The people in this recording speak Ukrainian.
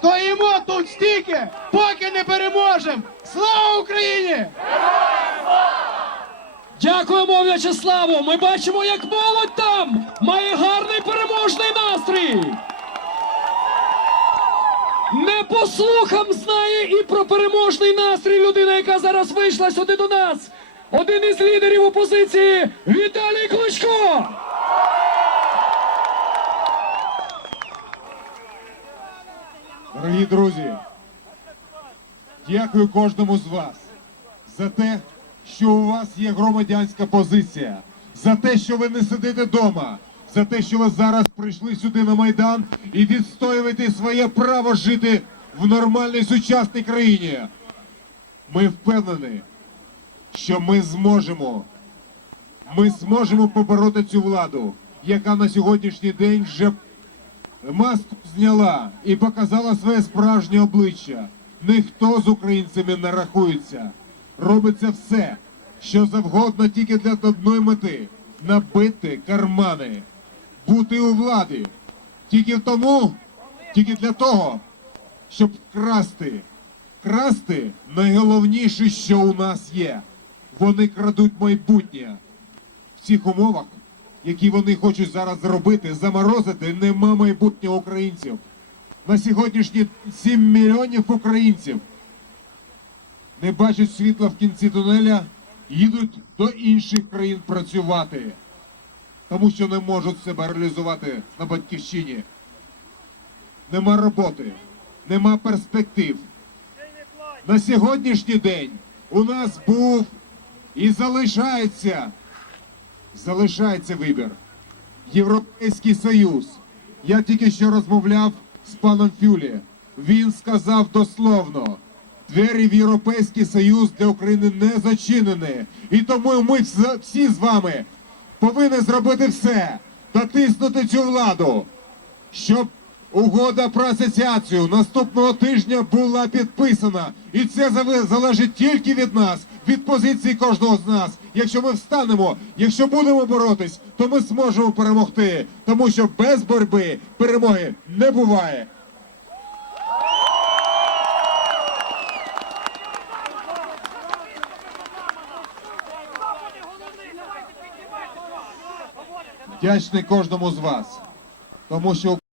Стоїмо тут стільки, поки не переможемо. Слава Україні! Дякуємо, В'ячеславу! Ми бачимо, як молодь там має гарний переможний настрій. Не по слухам знає і про переможний настрій людина, яка зараз вийшла сюди до нас. Один із лідерів опозиції Віталій Кличко. Дорогі друзі, дякую кожному з вас за те, що у вас є громадянська позиція, за те, що ви не сидите вдома, за те, що ви зараз прийшли сюди на Майдан і відстоюєте своє право жити в нормальній сучасній країні. Ми впевнені, що ми зможемо, ми зможемо побороти цю владу, яка на сьогоднішній день вже маску зняла і показала своє справжнє обличчя. Ніхто з українцями не рахується. Робиться все, що завгодно тільки для одної мети набити кармани, бути у владі. Тільки тому, тільки для того, щоб красти. Красти найголовніше, що у нас є. Вони крадуть майбутнє в цих умовах, які вони хочуть зараз зробити, заморозити, нема майбутнього українців. На сьогоднішні 7 мільйонів українців не бачать світла в кінці тунеля, їдуть до інших країн працювати, тому що не можуть себе реалізувати на батьківщині. Нема роботи, нема перспектив. На сьогоднішній день у нас був і залишається залишається вибір. Європейський Союз. Я тільки що розмовляв з паном Фюлі. Він сказав дословно: двері в Європейський Союз для України не зачинені. І тому ми всі з вами повинні зробити все, дотиснути цю владу, щоб угода про асоціацію наступного тижня була підписана. І це залежить тільки від нас, від позиції кожного з нас. Якщо ми встанемо, якщо будемо боротись, то ми зможемо перемогти, тому що без боротьби перемоги не буває. Вдячний кожному з вас, тому що